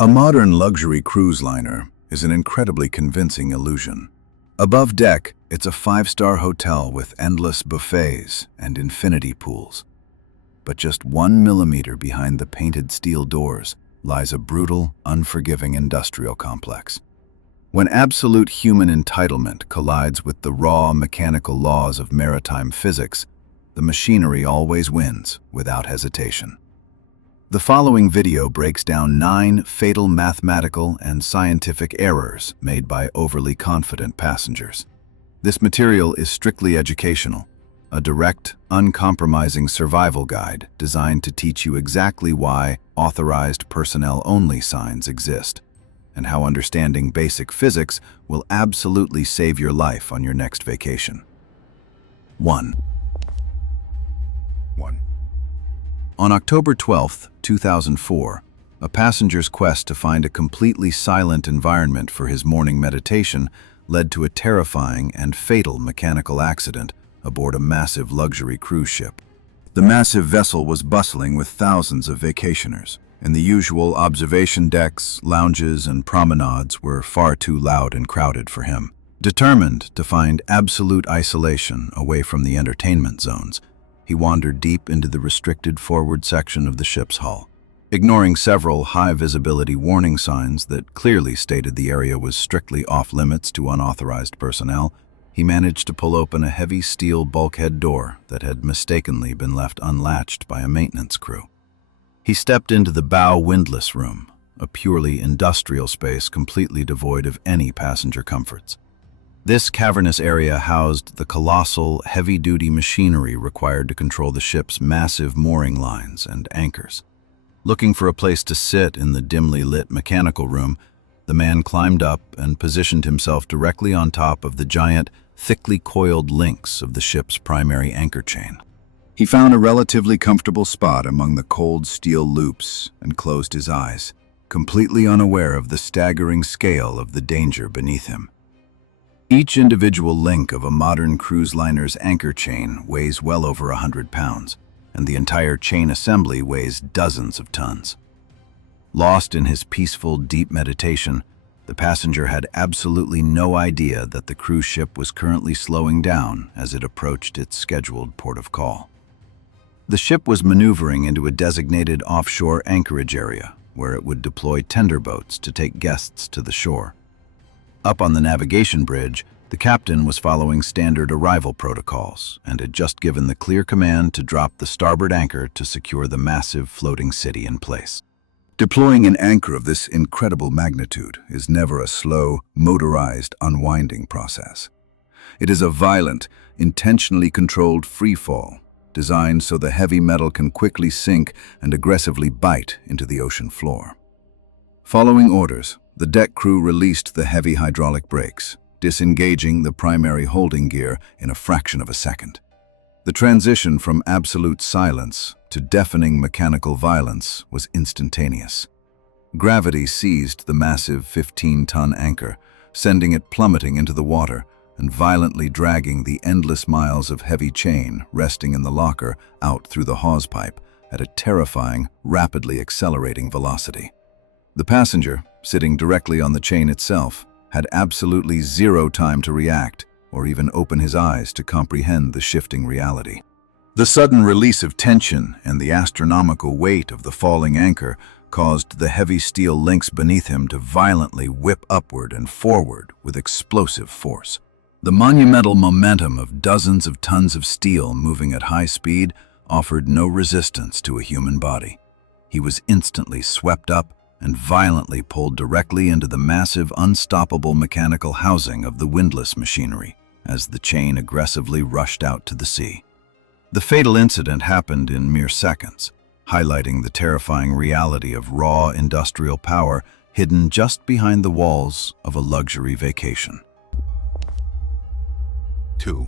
A modern luxury cruise liner is an incredibly convincing illusion. Above deck, it's a five-star hotel with endless buffets and infinity pools. But just 1 millimeter behind the painted steel doors lies a brutal, unforgiving industrial complex. When absolute human entitlement collides with the raw mechanical laws of maritime physics, the machinery always wins without hesitation. The following video breaks down 9 fatal mathematical and scientific errors made by overly confident passengers. This material is strictly educational, a direct, uncompromising survival guide designed to teach you exactly why authorized personnel only signs exist, and how understanding basic physics will absolutely save your life on your next vacation. 1. On October 12, 2004, a passenger's quest to find a completely silent environment for his morning meditation led to a terrifying and fatal mechanical accident aboard a massive luxury cruise ship. The massive vessel was bustling with thousands of vacationers, and the usual observation decks, lounges, and promenades were far too loud and crowded for him. Determined to find absolute isolation away from the entertainment zones, he wandered deep into the restricted forward section of the ship's hull. Ignoring several high-visibility warning signs that clearly stated the area was strictly off-limits to unauthorized personnel, he managed to pull open a heavy steel bulkhead door that had mistakenly been left unlatched by a maintenance crew. He stepped into the bow windlass room, a purely industrial space completely devoid of any passenger comforts. This cavernous area housed the colossal, heavy-duty machinery required to control the ship's massive mooring lines and anchors. Looking for a place to sit in the dimly lit mechanical room, the man climbed up and positioned himself directly on top of the giant, thickly coiled links of the ship's primary anchor chain. He found a relatively comfortable spot among the cold steel loops and closed his eyes, completely unaware of the staggering scale of the danger beneath him. Each individual link of a modern cruise liner's anchor chain weighs well over 100 pounds, and the entire chain assembly weighs dozens of tons. Lost in his peaceful, deep meditation, the passenger had absolutely no idea that the cruise ship was currently slowing down as it approached its scheduled port of call. The ship was maneuvering into a designated offshore anchorage area, where it would deploy tender boats to take guests to the shore. Up on the navigation bridge, the captain was following standard arrival protocols and had just given the clear command to drop the starboard anchor to secure the massive floating city in place. Deploying an anchor of this incredible magnitude is never a slow, motorized unwinding process. It is a violent, intentionally controlled freefall, designed so the heavy metal can quickly sink and aggressively bite into the ocean floor. Following orders, the deck crew released the heavy hydraulic brakes, disengaging the primary holding gear in a fraction of a second. The transition from absolute silence to deafening mechanical violence was instantaneous. Gravity seized the massive 15-ton anchor, sending it plummeting into the water and violently dragging the endless miles of heavy chain resting in the locker out through the hawse pipe at a terrifying, rapidly accelerating velocity. The passenger, sitting directly on the chain itself, had absolutely zero time to react or even open his eyes to comprehend the shifting reality. The sudden release of tension and the astronomical weight of the falling anchor caused the heavy steel links beneath him to violently whip upward and forward with explosive force. The monumental momentum of dozens of tons of steel moving at high speed offered no resistance to a human body. He was instantly swept up and violently pulled directly into the massive, unstoppable mechanical housing of the windlass machinery as the chain aggressively rushed out to the sea. The fatal incident happened in mere seconds, highlighting the terrifying reality of raw industrial power hidden just behind the walls of a luxury vacation. 2.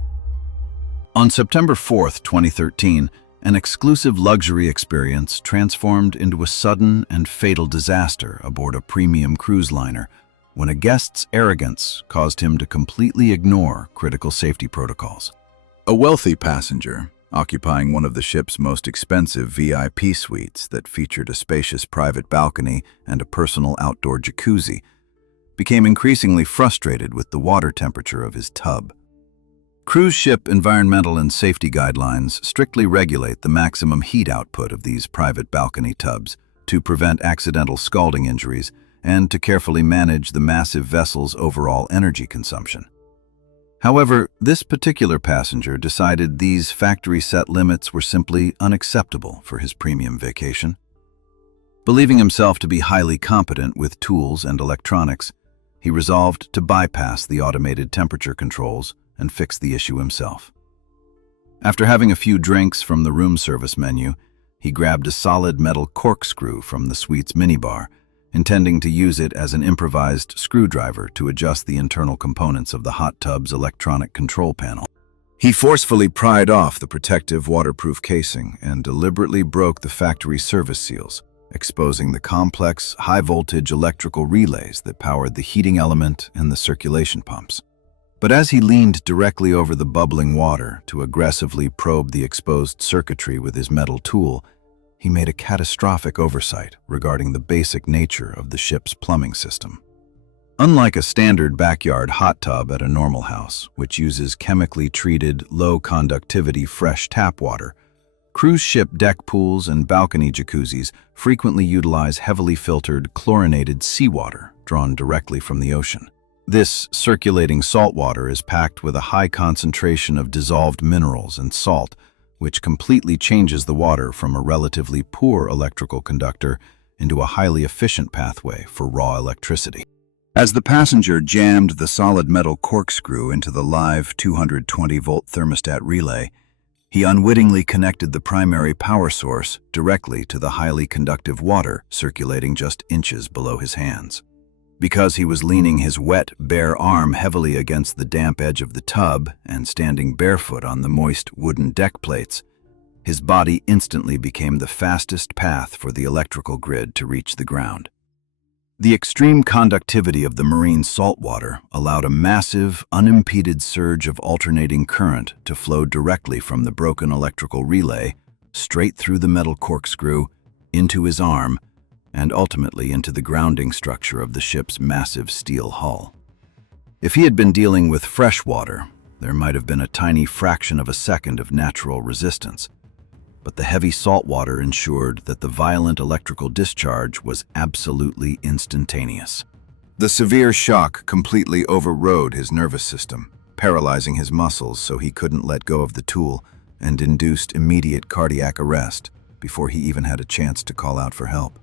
On September 4, 2013, an exclusive luxury experience transformed into a sudden and fatal disaster aboard a premium cruise liner when a guest's arrogance caused him to completely ignore critical safety protocols. A wealthy passenger, occupying one of the ship's most expensive VIP suites that featured a spacious private balcony and a personal outdoor jacuzzi, became increasingly frustrated with the water temperature of his tub. Cruise ship environmental and safety guidelines strictly regulate the maximum heat output of these private balcony tubs to prevent accidental scalding injuries and to carefully manage the massive vessel's overall energy consumption. However, this particular passenger decided these factory-set limits were simply unacceptable for his premium vacation. Believing himself to be highly competent with tools and electronics, he resolved to bypass the automated temperature controls and fix the issue himself. After having a few drinks from the room service menu, he grabbed a solid metal corkscrew from the suite's minibar, intending to use it as an improvised screwdriver to adjust the internal components of the hot tub's electronic control panel. He forcefully pried off the protective waterproof casing and deliberately broke the factory service seals, exposing the complex, high-voltage electrical relays that powered the heating element and the circulation pumps. But as he leaned directly over the bubbling water to aggressively probe the exposed circuitry with his metal tool, he made a catastrophic oversight regarding the basic nature of the ship's plumbing system. Unlike a standard backyard hot tub at a normal house, which uses chemically treated, low-conductivity fresh tap water, cruise ship deck pools and balcony jacuzzis frequently utilize heavily filtered, chlorinated seawater drawn directly from the ocean. This circulating salt water is packed with a high concentration of dissolved minerals and salt, which completely changes the water from a relatively poor electrical conductor into a highly efficient pathway for raw electricity. As the passenger jammed the solid metal corkscrew into the live 220-volt thermostat relay, he unwittingly connected the primary power source directly to the highly conductive water circulating just inches below his hands. Because he was leaning his wet, bare arm heavily against the damp edge of the tub and standing barefoot on the moist wooden deck plates, his body instantly became the fastest path for the electrical grid to reach the ground. The extreme conductivity of the marine salt water allowed a massive, unimpeded surge of alternating current to flow directly from the broken electrical relay, straight through the metal corkscrew, into his arm, and ultimately into the grounding structure of the ship's massive steel hull. If he had been dealing with fresh water, there might have been a tiny fraction of a second of natural resistance, but the heavy salt water ensured that the violent electrical discharge was absolutely instantaneous. The severe shock completely overrode his nervous system, paralyzing his muscles so he couldn't let go of the tool, and induced immediate cardiac arrest before he even had a chance to call out for help.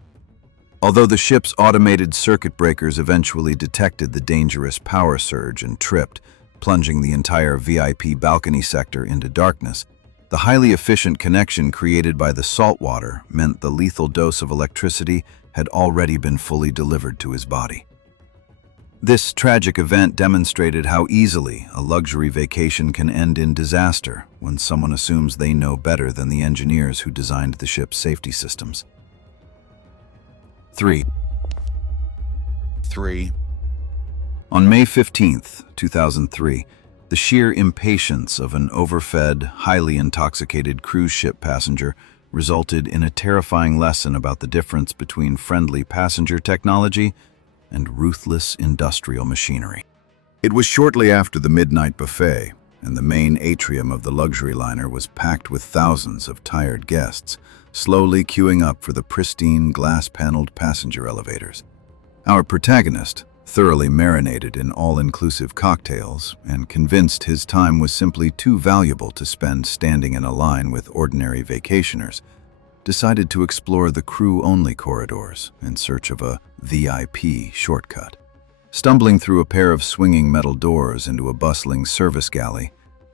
Although the ship's automated circuit breakers eventually detected the dangerous power surge and tripped, plunging the entire VIP balcony sector into darkness, the highly efficient connection created by the salt water meant the lethal dose of electricity had already been fully delivered to his body. This tragic event demonstrated how easily a luxury vacation can end in disaster when someone assumes they know better than the engineers who designed the ship's safety systems. 3. On May 15, 2003, the sheer impatience of an overfed, highly intoxicated cruise ship passenger resulted in a terrifying lesson about the difference between friendly passenger technology and ruthless industrial machinery. It was shortly after the midnight buffet, and the main atrium of the luxury liner was packed with thousands of tired guests, slowly queuing up for the pristine, glass-paneled passenger elevators. Our protagonist, thoroughly marinated in all-inclusive cocktails and convinced his time was simply too valuable to spend standing in a line with ordinary vacationers, decided to explore the crew-only corridors in search of a VIP shortcut. Stumbling through a pair of swinging metal doors into a bustling service galley,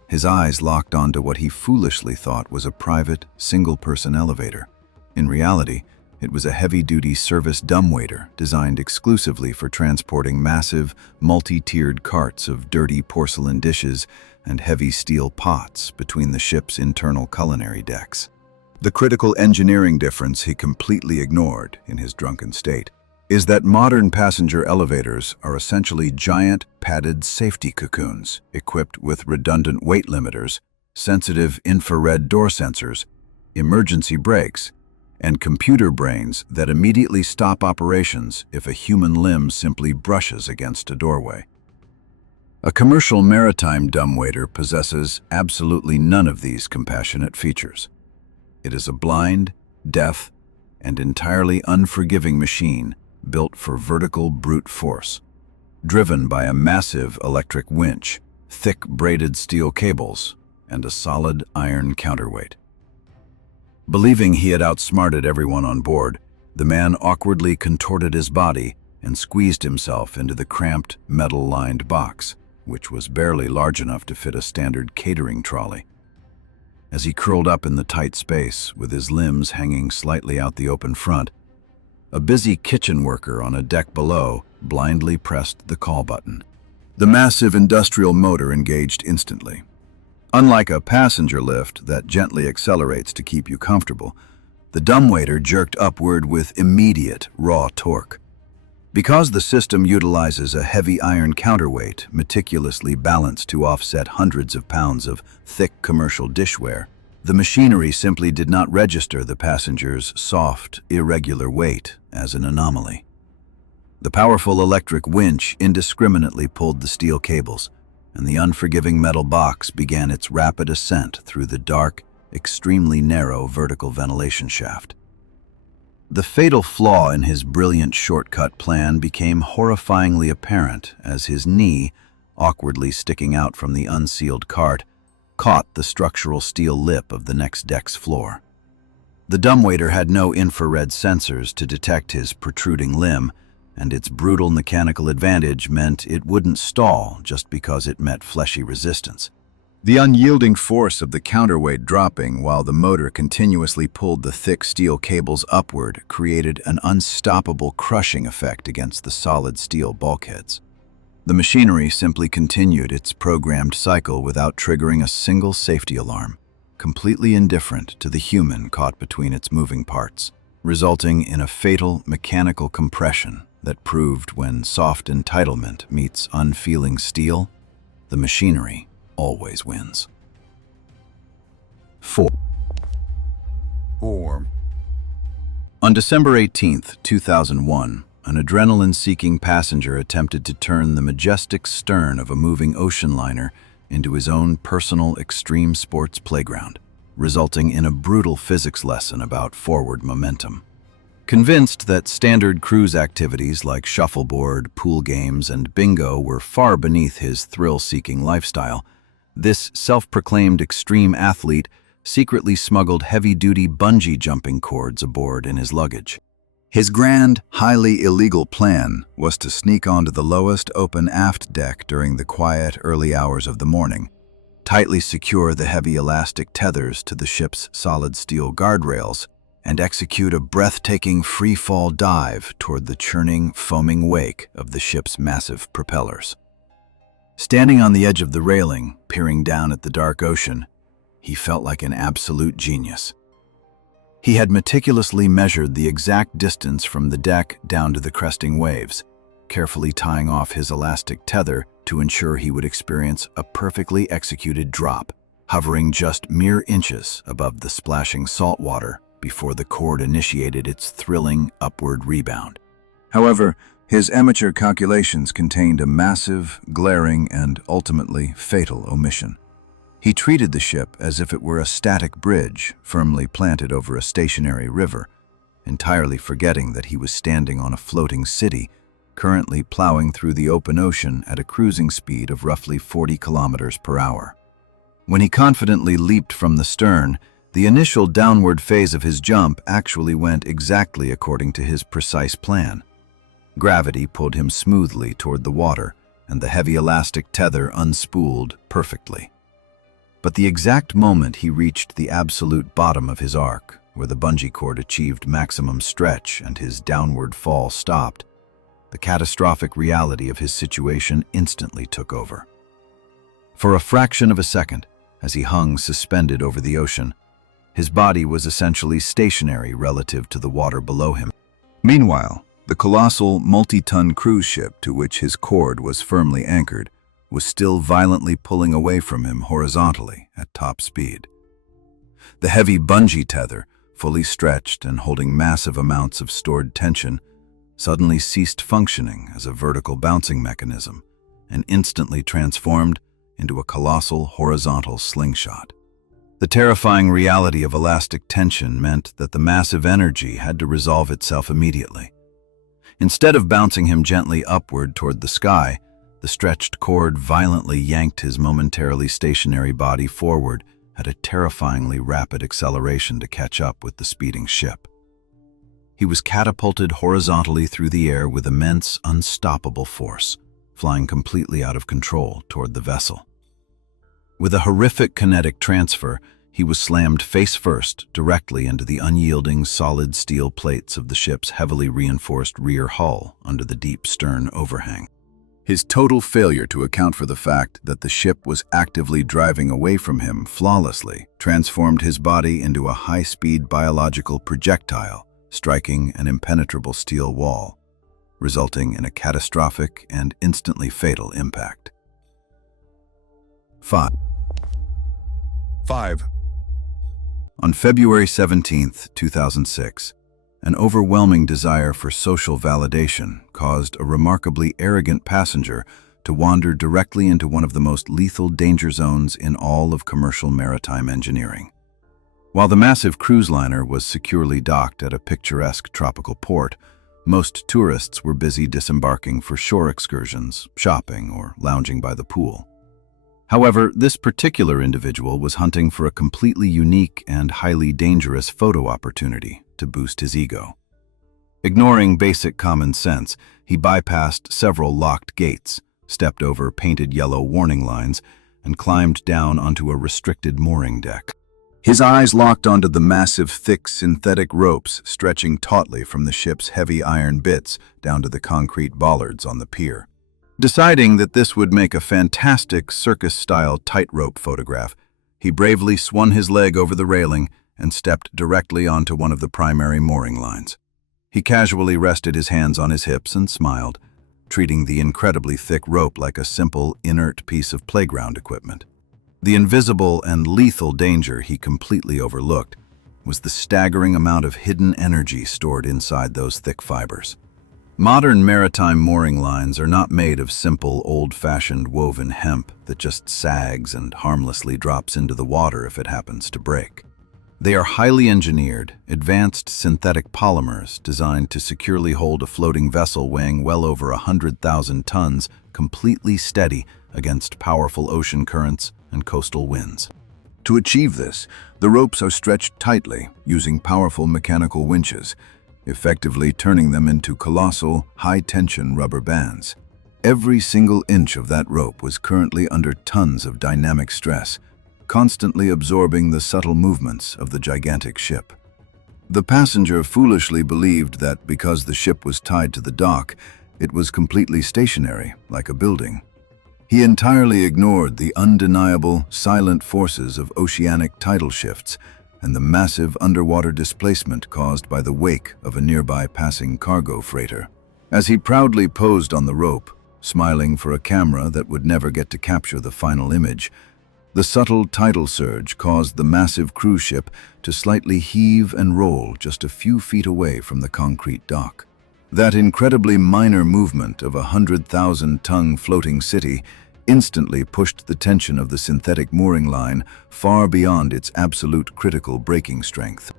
his eyes locked onto what he foolishly thought was a private, single-person elevator. In reality, it was a heavy-duty service dumbwaiter designed exclusively for transporting massive, multi-tiered carts of dirty porcelain dishes and heavy steel pots between the ship's internal culinary decks. The critical engineering difference he completely ignored in his drunken state is that modern passenger elevators are essentially giant, padded safety cocoons equipped with redundant weight limiters sensitive infrared door sensors, emergency brakes, and computer brains that immediately stop operations if a human limb simply brushes against a doorway. A commercial maritime dumbwaiter possesses absolutely none of these compassionate features. It is a blind, deaf, and entirely unforgiving machine built for vertical brute force, driven by a massive electric winch, thick braided steel cables, and a solid iron counterweight. Believing he had outsmarted everyone on board, the man awkwardly contorted his body and squeezed himself into the cramped, metal-lined box, which was barely large enough to fit a standard catering trolley. As he curled up in the tight space, with his limbs hanging slightly out the open front, a busy kitchen worker on a deck below blindly pressed the call button. The massive industrial motor engaged instantly. Unlike a passenger lift that gently accelerates to keep you comfortable, the dumbwaiter jerked upward with immediate, raw torque. Because the system utilizes a heavy iron counterweight meticulously balanced to offset hundreds of pounds of thick commercial dishware, the machinery simply did not register the passenger's soft, irregular weight as an anomaly. The powerful electric winch indiscriminately pulled the steel cables, and the unforgiving metal box began its rapid ascent through the dark, extremely narrow vertical ventilation shaft. The fatal flaw in his brilliant shortcut plan became horrifyingly apparent as his knee, awkwardly sticking out from the unsealed cart, caught the structural steel lip of the next deck's floor. The dumbwaiter had no infrared sensors to detect his protruding limb, and its brutal mechanical advantage meant it wouldn't stall just because it met fleshy resistance. The unyielding force of the counterweight dropping while the motor continuously pulled the thick steel cables upward created an unstoppable crushing effect against the solid steel bulkheads. The machinery simply continued its programmed cycle without triggering a single safety alarm, completely indifferent to the human caught between its moving parts, resulting in a fatal mechanical compression that proved when soft entitlement meets unfeeling steel, the machinery always wins. 4. On December 18, 2001, an adrenaline-seeking passenger attempted to turn the majestic stern of a moving ocean liner into his own personal extreme sports playground, resulting in a brutal physics lesson about forward momentum. Convinced that standard cruise activities like shuffleboard, pool games, and bingo were far beneath his thrill-seeking lifestyle, this self-proclaimed extreme athlete secretly smuggled heavy-duty bungee jumping cords aboard in his luggage. His grand, highly illegal plan was to sneak onto the lowest open aft deck during the quiet early hours of the morning, tightly secure the heavy elastic tethers to the ship's solid steel guardrails, and execute a breathtaking free-fall dive toward the churning, foaming wake of the ship's massive propellers. Standing on the edge of the railing, peering down at the dark ocean, he felt like an absolute genius. He had meticulously measured the exact distance from the deck down to the cresting waves, carefully tying off his elastic tether to ensure he would experience a perfectly executed drop, hovering just mere inches above the splashing salt water before the cord initiated its thrilling upward rebound. However, his amateur calculations contained a massive, glaring, and ultimately fatal omission. He treated the ship as if it were a static bridge firmly planted over a stationary river, entirely forgetting that he was standing on a floating city, currently plowing through the open ocean at a cruising speed of roughly 40 kilometers per hour. When he confidently leaped from the stern, the initial downward phase of his jump actually went exactly according to his precise plan. Gravity pulled him smoothly toward the water, and the heavy elastic tether unspooled perfectly. But the exact moment he reached the absolute bottom of his arc, where the bungee cord achieved maximum stretch and his downward fall stopped, the catastrophic reality of his situation instantly took over. For a fraction of a second, as he hung suspended over the ocean, his body was essentially stationary relative to the water below him. Meanwhile, the colossal multi-ton cruise ship to which his cord was firmly anchored was still violently pulling away from him horizontally at top speed. The heavy bungee tether, fully stretched and holding massive amounts of stored tension, suddenly ceased functioning as a vertical bouncing mechanism and instantly transformed into a colossal horizontal slingshot. The terrifying reality of elastic tension meant that the massive energy had to resolve itself immediately. Instead of bouncing him gently upward toward the sky, the stretched cord violently yanked his momentarily stationary body forward at a terrifyingly rapid acceleration to catch up with the speeding ship. He was catapulted horizontally through the air with immense, unstoppable force, flying completely out of control toward the vessel. With a horrific kinetic transfer, he was slammed face-first directly into the unyielding solid steel plates of the ship's heavily reinforced rear hull under the deep stern overhang. His total failure to account for the fact that the ship was actively driving away from him flawlessly transformed his body into a high-speed biological projectile, striking an impenetrable steel wall, resulting in a catastrophic and instantly fatal impact. 5. On February 17, 2006, an overwhelming desire for social validation caused a remarkably arrogant passenger to wander directly into one of the most lethal danger zones in all of commercial maritime engineering. While the massive cruise liner was securely docked at a picturesque tropical port, most tourists were busy disembarking for shore excursions, shopping, or lounging by the pool. However, this particular individual was hunting for a completely unique and highly dangerous photo opportunity to boost his ego. Ignoring basic common sense, he bypassed several locked gates, stepped over painted yellow warning lines, and climbed down onto a restricted mooring deck. His eyes locked onto the massive, thick synthetic ropes stretching tautly from the ship's heavy iron bits down to the concrete bollards on the pier. Deciding that this would make a fantastic circus-style tightrope photograph, he bravely swung his leg over the railing and stepped directly onto one of the primary mooring lines. He casually rested his hands on his hips and smiled, treating the incredibly thick rope like a simple, inert piece of playground equipment. The invisible and lethal danger he completely overlooked was the staggering amount of hidden energy stored inside those thick fibers. Modern maritime mooring lines are not made of simple, old-fashioned woven hemp that just sags and harmlessly drops into the water if it happens to break. They are highly engineered, advanced synthetic polymers designed to securely hold a floating vessel weighing well over 100,000 tons completely steady against powerful ocean currents and coastal winds. To achieve this, the ropes are stretched tightly using powerful mechanical winches, effectively turning them into colossal, high-tension rubber bands. Every single inch of that rope was currently under tons of dynamic stress, constantly absorbing the subtle movements of the gigantic ship. The passenger foolishly believed that because the ship was tied to the dock, it was completely stationary, like a building. He entirely ignored the undeniable, silent forces of oceanic tidal shifts and the massive underwater displacement caused by the wake of a nearby passing cargo freighter. As he proudly posed on the rope, smiling for a camera that would never get to capture the final image, the subtle tidal surge caused the massive cruise ship to slightly heave and roll just a few feet away from the concrete dock. That incredibly minor movement of a 100,000-ton floating city instantly pushed the tension of the synthetic mooring line far beyond its absolute critical braking strength.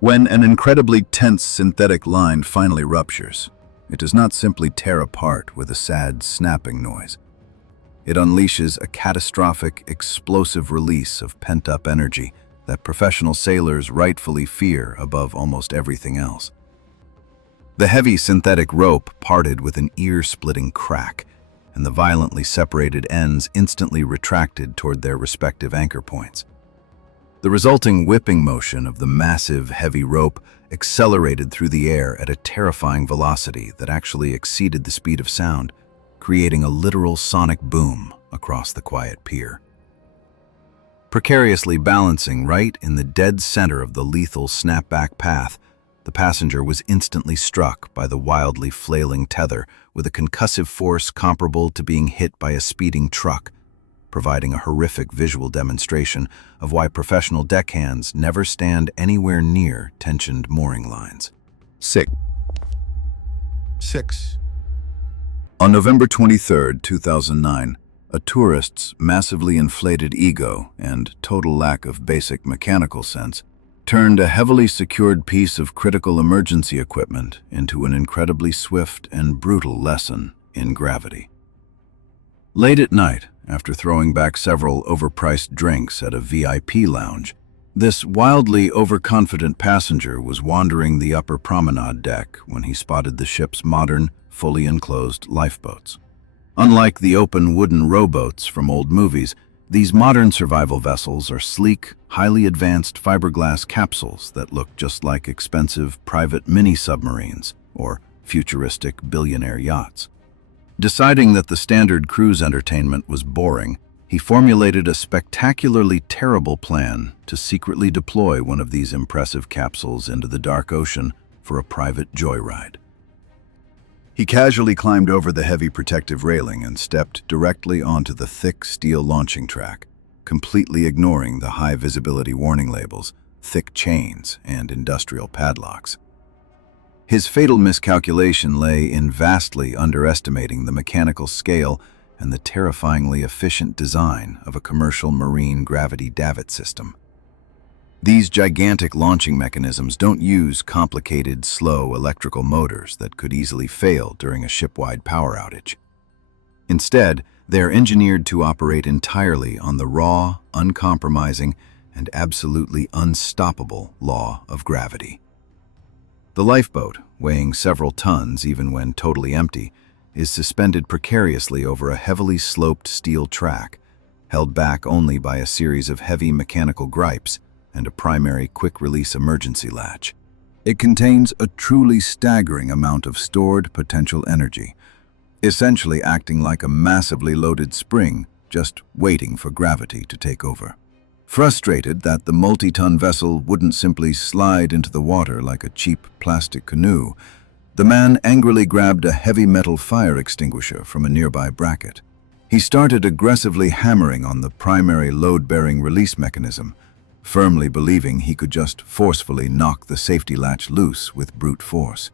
When an incredibly tense synthetic line finally ruptures, it does not simply tear apart with a sad snapping noise. It unleashes a catastrophic, explosive release of pent-up energy that professional sailors rightfully fear above almost everything else. The heavy synthetic rope parted with an ear-splitting crack, and the violently separated ends instantly retracted toward their respective anchor points. The resulting whipping motion of the massive, heavy rope accelerated through the air at a terrifying velocity that actually exceeded the speed of sound, creating a literal sonic boom across the quiet pier. Precariously balancing right in the dead center of the lethal snapback path, The passenger was instantly struck by the wildly flailing tether with a concussive force comparable to being hit by a speeding truck, providing a horrific visual demonstration of why professional deckhands never stand anywhere near tensioned mooring lines. 6. On November 23, 2009, a tourist's massively inflated ego and total lack of basic mechanical sense turned a heavily secured piece of critical emergency equipment into an incredibly swift and brutal lesson in gravity. Late at night, after throwing back several overpriced drinks at a VIP lounge, this wildly overconfident passenger was wandering the upper promenade deck when he spotted the ship's modern, fully enclosed lifeboats. Unlike the open wooden rowboats from old movies, these modern survival vessels are sleek, highly advanced fiberglass capsules that look just like expensive private mini-submarines or futuristic billionaire yachts. Deciding that the standard cruise entertainment was boring, he formulated a spectacularly terrible plan to secretly deploy one of these impressive capsules into the dark ocean for a private joyride. He casually climbed over the heavy protective railing and stepped directly onto the thick steel launching track, completely ignoring the high-visibility warning labels, thick chains, and industrial padlocks. His fatal miscalculation lay in vastly underestimating the mechanical scale and the terrifyingly efficient design of a commercial marine gravity davit system. These gigantic launching mechanisms don't use complicated, slow electrical motors that could easily fail during a ship-wide power outage. Instead, they're engineered to operate entirely on the raw, uncompromising, and absolutely unstoppable law of gravity. The lifeboat, weighing several tons even when totally empty, is suspended precariously over a heavily sloped steel track, held back only by a series of heavy mechanical gripes and a primary quick-release emergency latch. It contains a truly staggering amount of stored potential energy, essentially acting like a massively loaded spring just waiting for gravity to take over. Frustrated that the multi-ton vessel wouldn't simply slide into the water like a cheap plastic canoe, the man angrily grabbed a heavy metal fire extinguisher from a nearby bracket. He started aggressively hammering on the primary load-bearing release mechanism, firmly believing he could just forcefully knock the safety latch loose with brute force.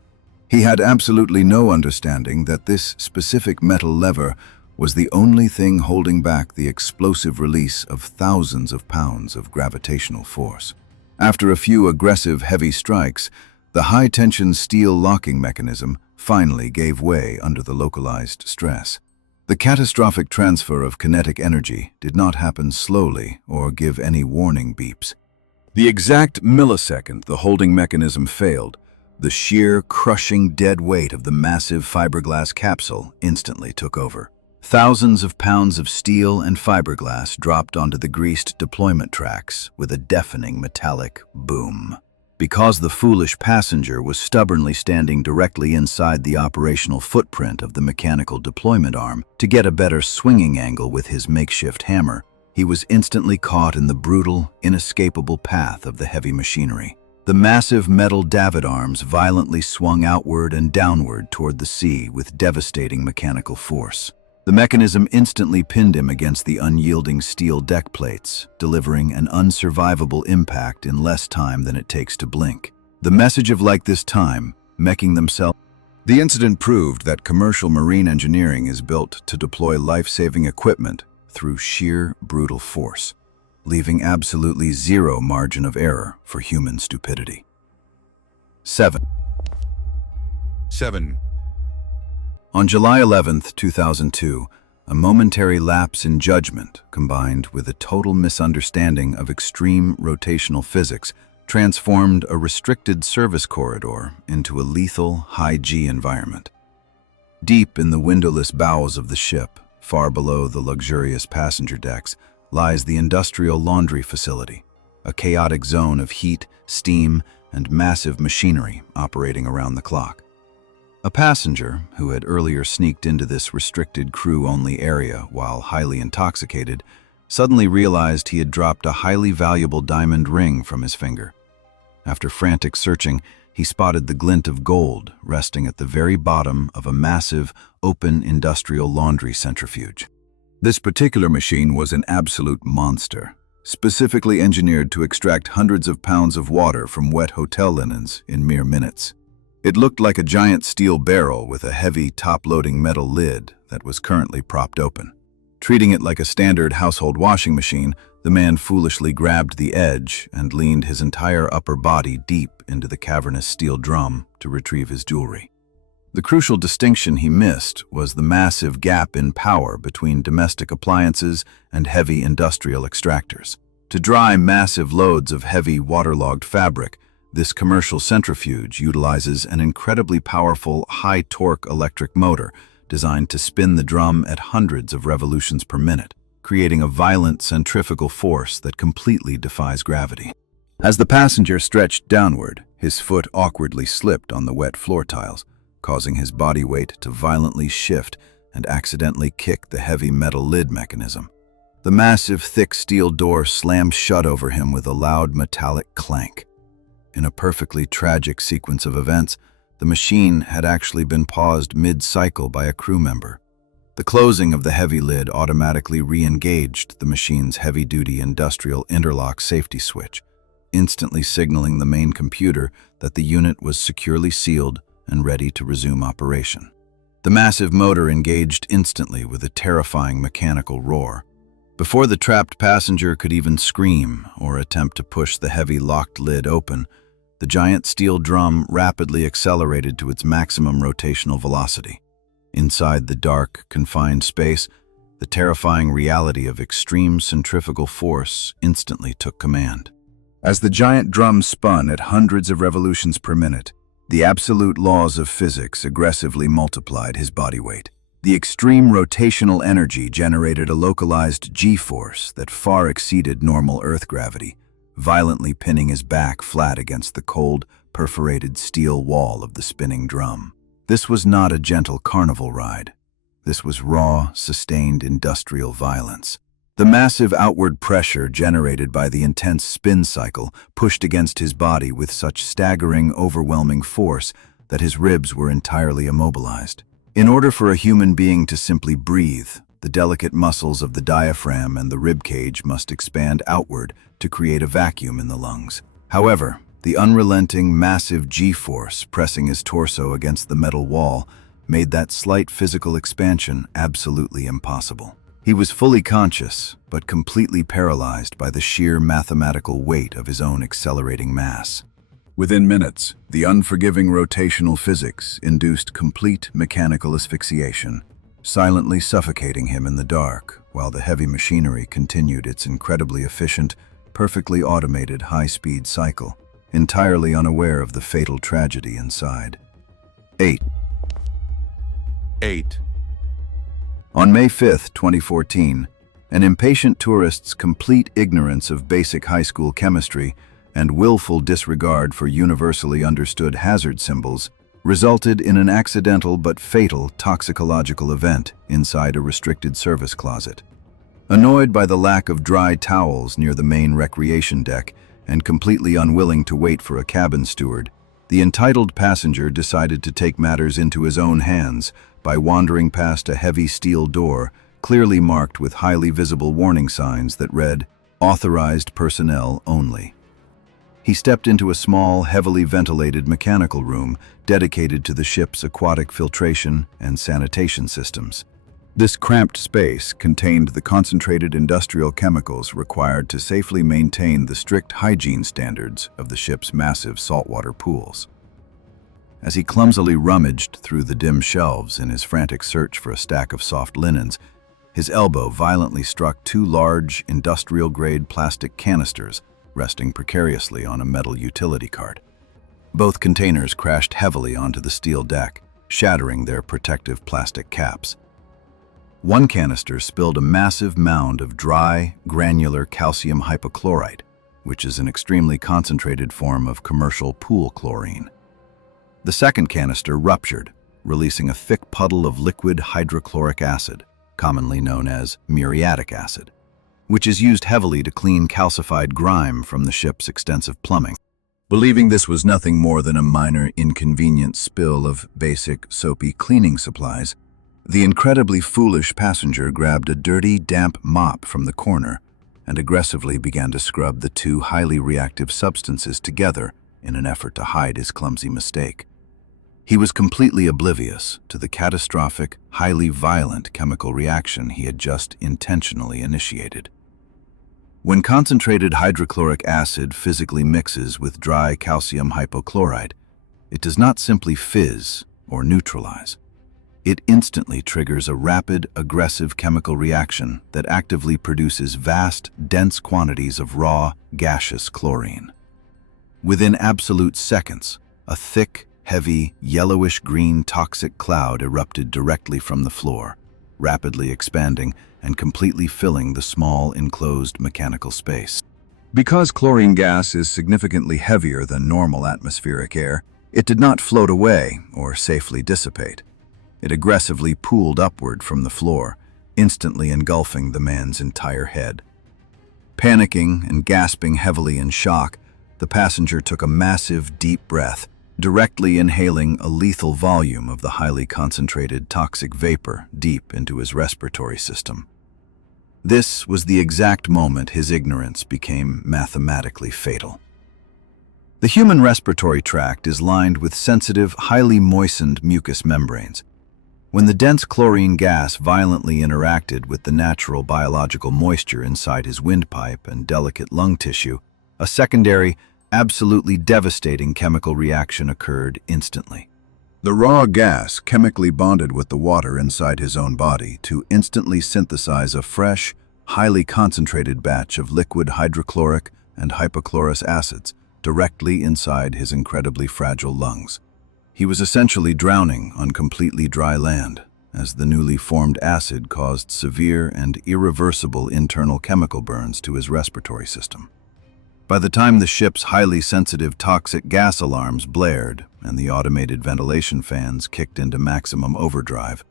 He had absolutely no understanding that this specific metal lever was the only thing holding back the explosive release of thousands of pounds of gravitational force. After a few aggressive heavy strikes, the high-tension steel locking mechanism finally gave way under the localized stress. The catastrophic transfer of kinetic energy did not happen slowly or give any warning beeps. The exact millisecond the holding mechanism failed, the sheer, crushing dead weight of the massive fiberglass capsule instantly took over. Thousands of pounds of steel and fiberglass dropped onto the greased deployment tracks with a deafening metallic boom. Because the foolish passenger was stubbornly standing directly inside the operational footprint of the mechanical deployment arm to get a better swinging angle with his makeshift hammer, he was instantly caught in the brutal, inescapable path of the heavy machinery. The massive metal davit arms violently swung outward and downward toward the sea with devastating mechanical force. The mechanism instantly pinned him against the unyielding steel deck plates, delivering an unsurvivable impact in less time than it takes to blink. The message of like this time, meching themselves. The incident proved that commercial marine engineering is built to deploy life-saving equipment through sheer brutal force, leaving absolutely zero margin of error for human stupidity. 7. On July 11, 2002, a momentary lapse in judgment combined with a total misunderstanding of extreme rotational physics transformed a restricted service corridor into a lethal high-G environment. Deep in the windowless bowels of the ship, far below the luxurious passenger decks, lies the industrial laundry facility, a chaotic zone of heat, steam, and massive machinery operating around the clock. A passenger, who had earlier sneaked into this restricted crew-only area while highly intoxicated, suddenly realized he had dropped a highly valuable diamond ring from his finger. After frantic searching, he spotted the glint of gold resting at the very bottom of a massive, open industrial laundry centrifuge. This particular machine was an absolute monster, specifically engineered to extract hundreds of pounds of water from wet hotel linens in mere minutes. It looked like a giant steel barrel with a heavy, top-loading metal lid that was currently propped open. Treating it like a standard household washing machine, the man foolishly grabbed the edge and leaned his entire upper body deep into the cavernous steel drum to retrieve his jewelry. The crucial distinction he missed was the massive gap in power between domestic appliances and heavy industrial extractors. To dry massive loads of heavy, waterlogged fabric, this commercial centrifuge utilizes an incredibly powerful, high-torque electric motor designed to spin the drum at hundreds of revolutions per minute, creating a violent centrifugal force that completely defies gravity. As the passenger stretched downward, his foot awkwardly slipped on the wet floor tiles, causing his body weight to violently shift and accidentally kick the heavy metal lid mechanism. The massive, thick steel door slammed shut over him with a loud metallic clank. In a perfectly tragic sequence of events, the machine had actually been paused mid-cycle by a crew member. The closing of the heavy lid automatically re-engaged the machine's heavy-duty industrial interlock safety switch, instantly signaling the main computer that the unit was securely sealed and ready to resume operation. The massive motor engaged instantly with a terrifying mechanical roar. Before the trapped passenger could even scream or attempt to push the heavy locked lid open, the giant steel drum rapidly accelerated to its maximum rotational velocity. Inside the dark, confined space, the terrifying reality of extreme centrifugal force instantly took command. As the giant drum spun at hundreds of revolutions per minute, the absolute laws of physics aggressively multiplied his body weight. The extreme rotational energy generated a localized G-force that far exceeded normal Earth gravity, violently pinning his back flat against the cold, perforated steel wall of the spinning drum. This was not a gentle carnival ride. This was raw, sustained industrial violence. The massive outward pressure generated by the intense spin cycle pushed against his body with such staggering, overwhelming force that his ribs were entirely immobilized. In order for a human being to simply breathe, the delicate muscles of the diaphragm and the rib cage must expand outward to create a vacuum in the lungs. However, the unrelenting, massive G-force pressing his torso against the metal wall made that slight physical expansion absolutely impossible. He was fully conscious, but completely paralyzed by the sheer mathematical weight of his own accelerating mass. Within minutes, the unforgiving rotational physics induced complete mechanical asphyxiation, silently suffocating him in the dark, while the heavy machinery continued its incredibly efficient, perfectly automated high-speed cycle, entirely unaware of the fatal tragedy inside. 8. On May 5, 2014, an impatient tourist's complete ignorance of basic high school chemistry and willful disregard for universally understood hazard symbols resulted in an accidental but fatal toxicological event inside a restricted service closet. Annoyed by the lack of dry towels near the main recreation deck and completely unwilling to wait for a cabin steward, the entitled passenger decided to take matters into his own hands by wandering past a heavy steel door clearly marked with highly visible warning signs that read, "Authorized Personnel Only." He stepped into a small, heavily ventilated mechanical room dedicated to the ship's aquatic filtration and sanitation systems. This cramped space contained the concentrated industrial chemicals required to safely maintain the strict hygiene standards of the ship's massive saltwater pools. As he clumsily rummaged through the dim shelves in his frantic search for a stack of soft linens, his elbow violently struck two large, industrial-grade plastic canisters resting precariously on a metal utility cart. Both containers crashed heavily onto the steel deck, shattering their protective plastic caps. One canister spilled a massive mound of dry, granular calcium hypochlorite, which is an extremely concentrated form of commercial pool chlorine. The second canister ruptured, releasing a thick puddle of liquid hydrochloric acid, commonly known as muriatic acid, which is used heavily to clean calcified grime from the ship's extensive plumbing. Believing this was nothing more than a minor inconvenient spill of basic soapy cleaning supplies, the incredibly foolish passenger grabbed a dirty, damp mop from the corner and aggressively began to scrub the two highly reactive substances together in an effort to hide his clumsy mistake. He was completely oblivious to the catastrophic, highly violent chemical reaction he had just intentionally initiated. When concentrated hydrochloric acid physically mixes with dry calcium hypochlorite, it does not simply fizz or neutralize. It instantly triggers a rapid, aggressive chemical reaction that actively produces vast, dense quantities of raw, gaseous chlorine. Within absolute seconds, a thick, heavy, yellowish-green toxic cloud erupted directly from the floor, rapidly expanding and completely filling the small, enclosed mechanical space. Because chlorine gas is significantly heavier than normal atmospheric air, it did not float away or safely dissipate. It aggressively pooled upward from the floor, instantly engulfing the man's entire head. Panicking and gasping heavily in shock, the passenger took a massive, deep breath, directly inhaling a lethal volume of the highly concentrated toxic vapor deep into his respiratory system. This was the exact moment his ignorance became mathematically fatal. The human respiratory tract is lined with sensitive, highly moistened mucous membranes. When the dense chlorine gas violently interacted with the natural biological moisture inside his windpipe and delicate lung tissue, a secondary, absolutely devastating chemical reaction occurred instantly. The raw gas chemically bonded with the water inside his own body to instantly synthesize a fresh, highly concentrated batch of liquid hydrochloric and hypochlorous acids directly inside his incredibly fragile lungs. He was essentially drowning on completely dry land, as the newly formed acid caused severe and irreversible internal chemical burns to his respiratory system. By the time the ship's highly sensitive toxic gas alarms blared and the automated ventilation fans kicked into maximum overdrive,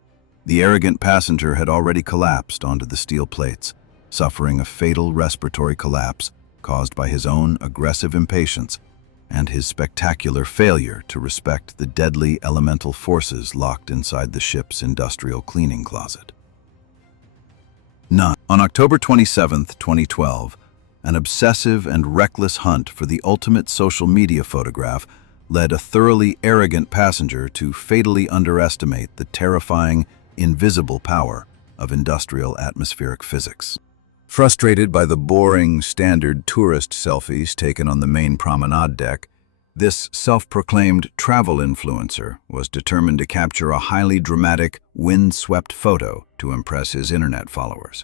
the arrogant passenger had already collapsed onto the steel plates, suffering a fatal respiratory collapse caused by his own aggressive impatience and his spectacular failure to respect the deadly elemental forces locked inside the ship's industrial cleaning closet. 9. On October 27, 2012, an obsessive and reckless hunt for the ultimate social media photograph led a thoroughly arrogant passenger to fatally underestimate the terrifying, invisible power of industrial atmospheric physics. Frustrated by the boring, standard tourist selfies taken on the main promenade deck, this self-proclaimed travel influencer was determined to capture a highly dramatic, wind-swept photo to impress his internet followers.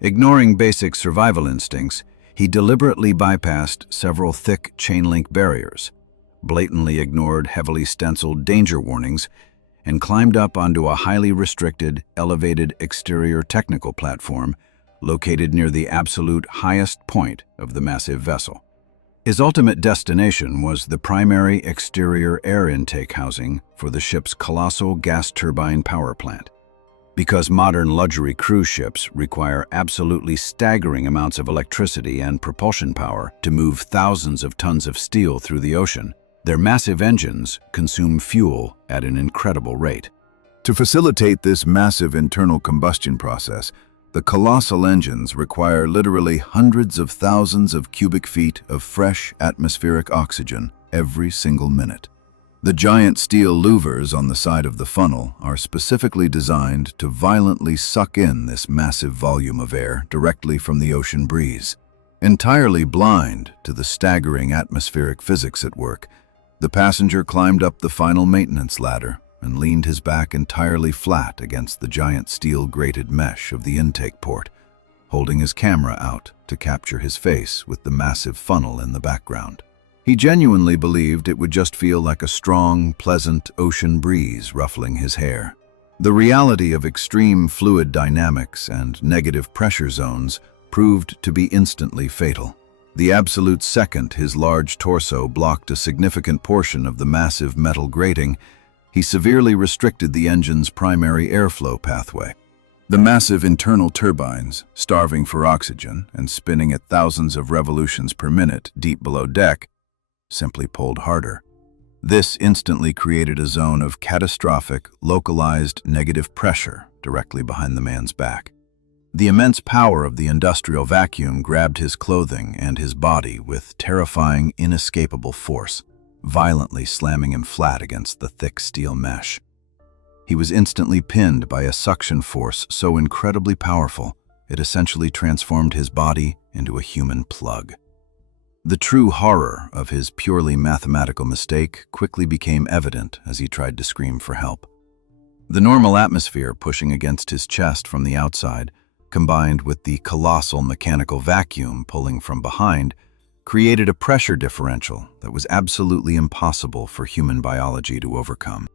Ignoring basic survival instincts, he deliberately bypassed several thick chain-link barriers, blatantly ignored heavily stenciled danger warnings, and climbed up onto a highly restricted, elevated exterior technical platform located near the absolute highest point of the massive vessel. His ultimate destination was the primary exterior air intake housing for the ship's colossal gas turbine power plant. Because modern luxury cruise ships require absolutely staggering amounts of electricity and propulsion power to move thousands of tons of steel through the ocean, their massive engines consume fuel at an incredible rate. To facilitate this massive internal combustion process, the colossal engines require literally hundreds of thousands of cubic feet of fresh atmospheric oxygen every single minute. The giant steel louvers on the side of the funnel are specifically designed to violently suck in this massive volume of air directly from the ocean breeze. Entirely blind to the staggering atmospheric physics at work, the passenger climbed up the final maintenance ladder and leaned his back entirely flat against the giant steel-grated mesh of the intake port, holding his camera out to capture his face with the massive funnel in the background. He genuinely believed it would just feel like a strong, pleasant ocean breeze ruffling his hair. The reality of extreme fluid dynamics and negative pressure zones proved to be instantly fatal. The absolute second his large torso blocked a significant portion of the massive metal grating, he severely restricted the engine's primary airflow pathway. The massive internal turbines, starving for oxygen and spinning at thousands of revolutions per minute deep below deck, simply pulled harder. This instantly created a zone of catastrophic, localized negative pressure directly behind the man's back. The immense power of the industrial vacuum grabbed his clothing and his body with terrifying, inescapable force, violently slamming him flat against the thick steel mesh. He was instantly pinned by a suction force so incredibly powerful, it essentially transformed his body into a human plug. The true horror of his purely mathematical mistake quickly became evident as he tried to scream for help. The normal atmosphere pushing against his chest from the outside, combined with the colossal mechanical vacuum pulling from behind, created a pressure differential that was absolutely impossible for human biology to overcome.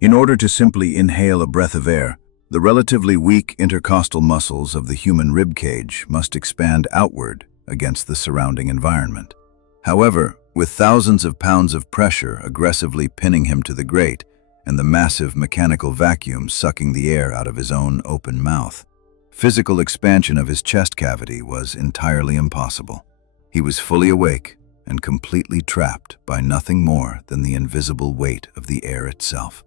In order to simply inhale a breath of air, the relatively weak intercostal muscles of the human rib cage must expand outward against the surrounding environment. However, with thousands of pounds of pressure aggressively pinning him to the grate and the massive mechanical vacuum sucking the air out of his own open mouth, physical expansion of his chest cavity was entirely impossible. He was fully awake and completely trapped by nothing more than the invisible weight of the air itself.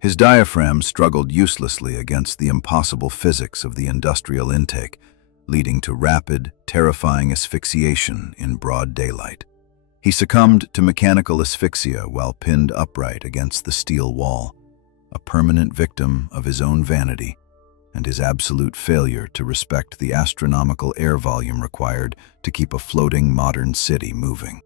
His diaphragm struggled uselessly against the impossible physics of the industrial intake, leading to rapid, terrifying asphyxiation in broad daylight. He succumbed to mechanical asphyxia while pinned upright against the steel wall, a permanent victim of his own vanity and his absolute failure to respect the astronomical air volume required to keep a floating modern city moving.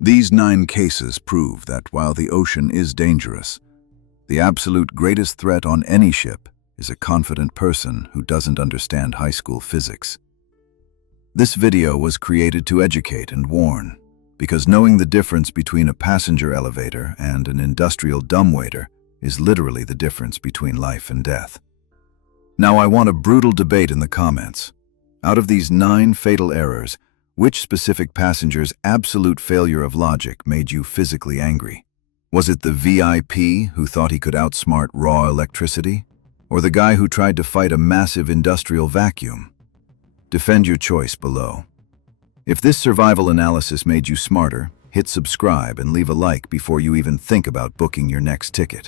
These 9 cases prove that while the ocean is dangerous, the absolute greatest threat on any ship is a confident person who doesn't understand high school physics. This video was created to educate and warn, because knowing the difference between a passenger elevator and an industrial dumbwaiter is literally the difference between life and death. Now I want a brutal debate in the comments. Out of these 9 fatal errors, which specific passenger's absolute failure of logic made you physically angry? Was it the VIP who thought he could outsmart raw electricity? Or the guy who tried to fight a massive industrial vacuum? Defend your choice below. If this survival analysis made you smarter, hit subscribe and leave a like before you even think about booking your next ticket.